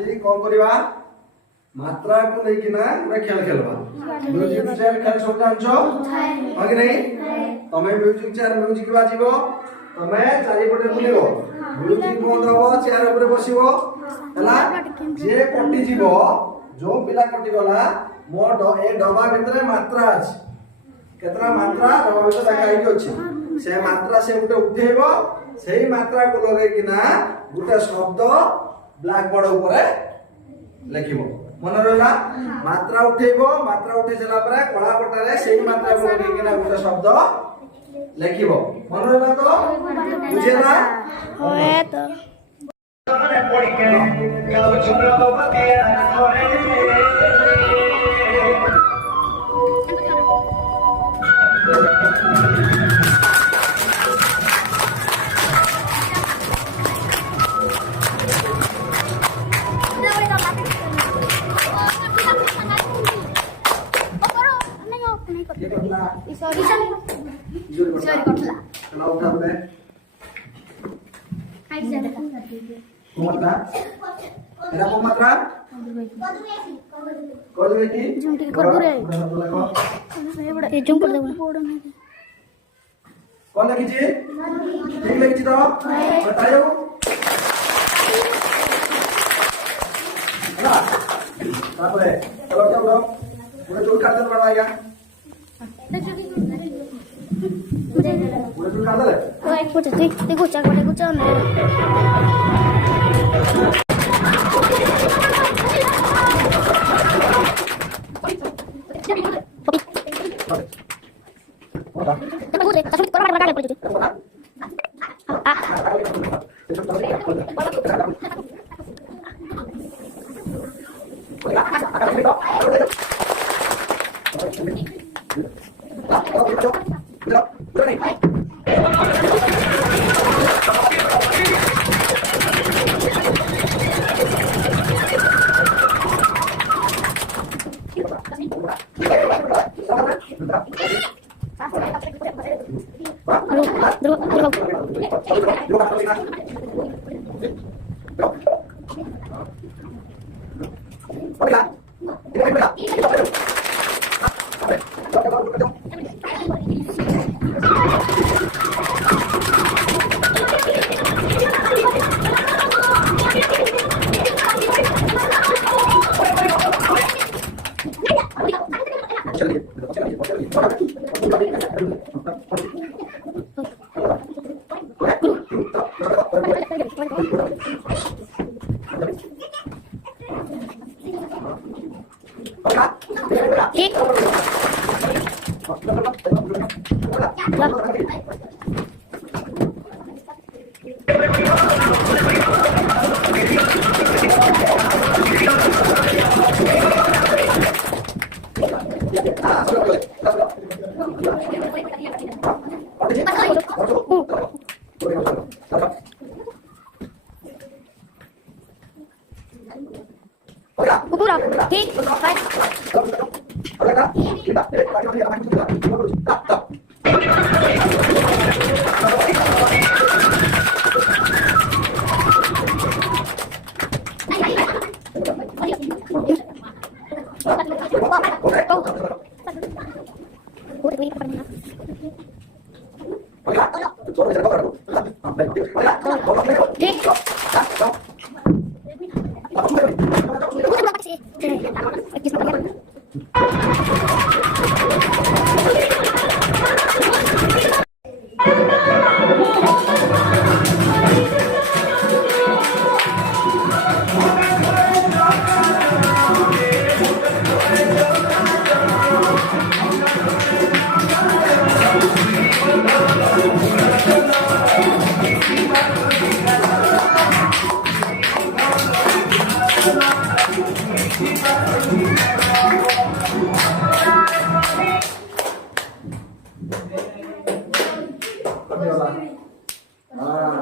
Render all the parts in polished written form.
आज कौन करवा मात्रा को लेकिन ना गोटे खेल खेलवा म्यूजिक चेयर खेल सब जानछो हां कि नहीं तमे म्यूजिक चेयर म्यूजिक बाजिबो तमे चारि पटे बुलिबो म्यूजिक बंद हबो चेयर ऊपर बसिबो हला जे कटि जीवो जो पिला कटि गला मो ए डबा भितरे मात्रा अछि केतना मात्रा डबा भितरे देखाइ अछि से मात्रा से उठे उठेबो सेही मात्रा को लगे कि ना गुटे शब्द ब्लैक बोर्ड ऊपर लिखिबो मन रहला मात्रा उठेबो मात्रा उठे जला पर कला पटा रे सेही मात्रा को लगे कि ना गुटे शब्द लिखिबो मन रहला तो बुझेला होए तो sorry kotla kalau udah boleh hai jada kumatra era kumatra kau juga ki jum tik korbure e jum kor debu कौन लगी जी ठीक लगी जी तो बताओ ना तापरे चलो चलो पूरा चूल काट दे बनवाएगा पूरा चूल काट दे तो एक कुछ देखो चाकू कुछ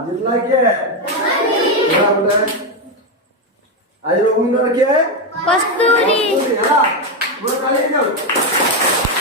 जितना क्या है आज लोग क्या है कस्तूरी हाँ वो खाली जाओ